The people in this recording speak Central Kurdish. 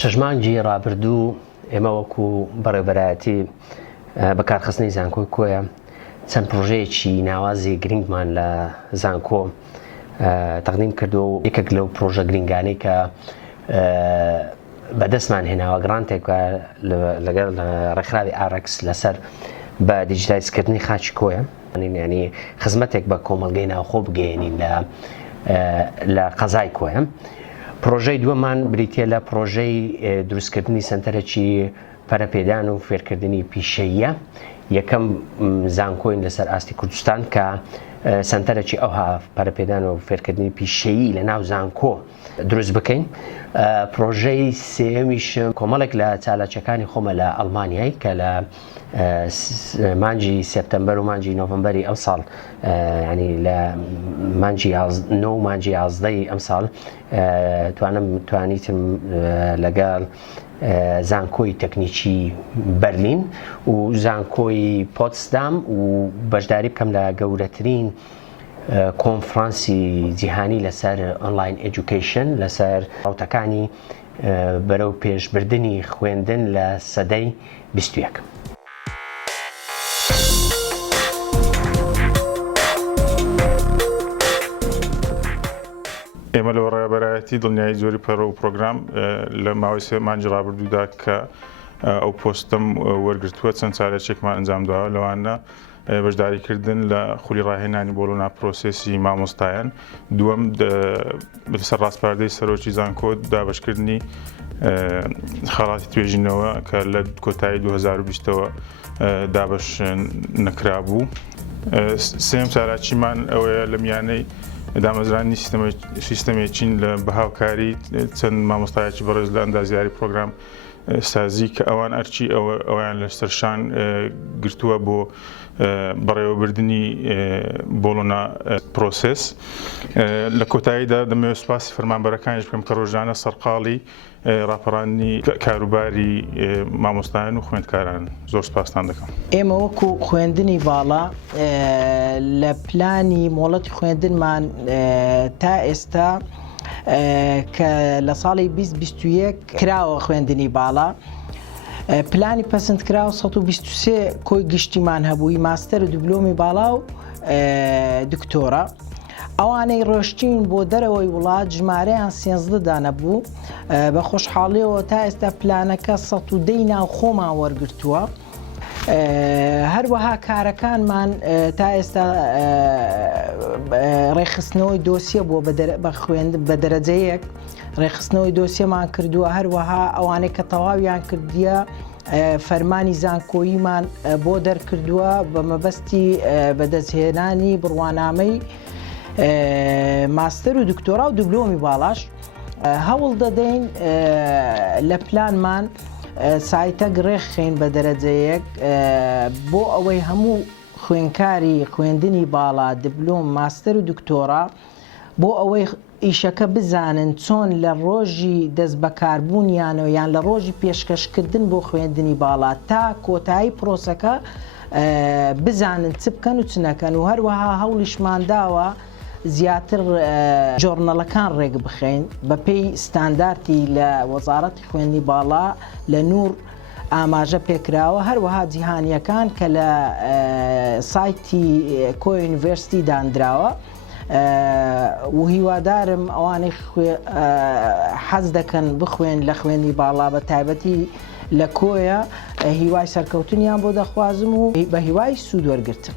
شەژمانجی ڕابردوو ئێمە وەکو بەڕێوەبەرایەتی بەکارخستنی زانکۆی کۆیە چەند پرۆژەیەکی ناوازی گرنگمان لە زانکۆ تەقدیم کردو و یەکێک لەو پرۆژە گرنگانەی کە بەدەستمان هێناوە گرانتێکە لەگەڵ ڕێکخراوی ئارەکس لەسەر بە دیجیتایزکردنی خاچی کۆیە، ینی خزمەتێک بە کۆمەڵگەی ناوخۆ بگەێنین لە قەزای کۆیە. پرۆژەی دووەمان بریتە لە پرۆژەی دروستکردنی سنتەرێکی پەرەپێدان و فێرکردنی پیشەییە، یەکەم زانکۆین لەسەر ئاستی کوردستان کە سنتەرێکی ئەوها پەرەپێدان و فێرکردنی پیشەیی لە ناو زانکۆ دروست بکەین. پرۆژەی سێمیشم کۆمەڵێک لە چالاکیەکانی خۆمە لە ئەڵمانیای کە لە مانجی سپتەمبەر و مانجی نۆڤەمبەری ئەم ساڵ، ینی لە مانجی 9 و مانجی 11 ئەم ساڵ توانیتم لەگەڵ زانکۆی تەکنیکی بەرلین و زانکۆی پۆتسدام و بەشداری بکەم لە گەورەترین کۆنفرانسی جیهانی لەسەر ئۆنلاین ئێجوکیشن لەسەر ڕوتەکانی بەرەو پێشبردننی خوێندن لە سەدەی 21. ئێمە لە ڕێبەرایەتی دڵنیایی زۆری پەرۆ و پرۆگرام لە ماوەی سێ مانجی ڕابردوودا کە ئەو پۆستم وەرگرتووە چەند چارەکێکمان ئەنجام داوە، لەوانە بەشداریکردن لە خولی ڕاهێنانی بۆلۆنا پرۆسێسی مامۆستایان، دووەم سەر ڕاستپاردەی سەرۆکی زانکۆ دابەشکردنی خەڵاتی توێژینەوە کە لە کۆتایی 2020ەوە دابەش نەکرابوو. سێم چالاکیمان ئەوەیە لە میانەی دامەزرانی سیستەمێکین لە بەهاوکاری چەند مامۆستایەکی بەڕێز لە ئەندازیاری پرۆگرام سازی کە ئەوان ئەرچی ئەویان لە سەرشان گرتووە بۆ بەڕێوەبردننی بۆلۆنا پرۆسس. لە کۆتاییدا دەمەوێت سوپاسی فەرمانبەرەکانیش بکەم کە ڕۆژانە سەرقاڵی ڕاپەڕاندنی کاروباری مامۆستایان و خوێندکاران. زۆر سپاستان دەکەم. ئێمە وەکو خوێندنی باڵا لە پلانی مۆڵەتی خوێندنمان تا ئێستا کە لە ساڵی 2021 کراوە خوێندنی باڵا، پلانی پەسەند کراوە 123 کۆی گشتیمان هەبووی ماستەر و دیپلۆمی باڵا و دکتۆرە. ئەوانەی ڕۆشتین بۆ دەرەوەی وڵات ژمارەیان 13 دانە بوو. بە خۆشحاڵیەوە تا ئێستا پلانەکە 110 ناو خۆمان وەرگرتووە. هەروەها کارەکانمان تا ئێستا ڕێخستنەوەی دۆسیە بۆ بە دەرەجەیەک ڕێخستنەوەی دۆسیەمان کردووە. هەروەها ئەوانەی کە تەواویان کردیە فەرمانی زانکۆییمان بۆ دەرکردووە بە مەبەستی بەدەستهێنانی بڕوانامەی ماستەر و دکتۆرا و دیپلۆمی باڵاش. هەوڵ دەدەین لە پلانمان سایتە گڕێخین بە دەرەجەیەک بۆ ئەوەی هەموو خوێندکاری خوێندنی باڵا، دیپلۆم، ماستەر و دکتۆرا بۆ ئەوەی ئیشەکە بزانن چۆن لە ڕۆژی دەست بەکاربوونیانەوە یان لە ڕۆژی پێشکەشکردن بۆ خوێندنی باڵا تا کۆتایی پرۆسەکە بزانن چ بکەن و چ نەکەن. و هەروەها هەوڵیشمان داوە زیاتر جۆرنەڵەکان ڕێک بخەین بە پێی ستانداردی لە وەزارەتی خوێندنی باڵا لە نور ئاماژە پێکراوە. هەروەها جیهانیەکان کە لە سایتی کۆ یونیڤەرسیتی دانراوە و هیوادارم ئەوانەی حەز دەکەن بخوێن لە خوێندنی باڵا بە تایبەتی لە کۆیە هیوای سەرکەوتنیان بۆ دەخوازم و بە هیوای سوود وەرگرتم.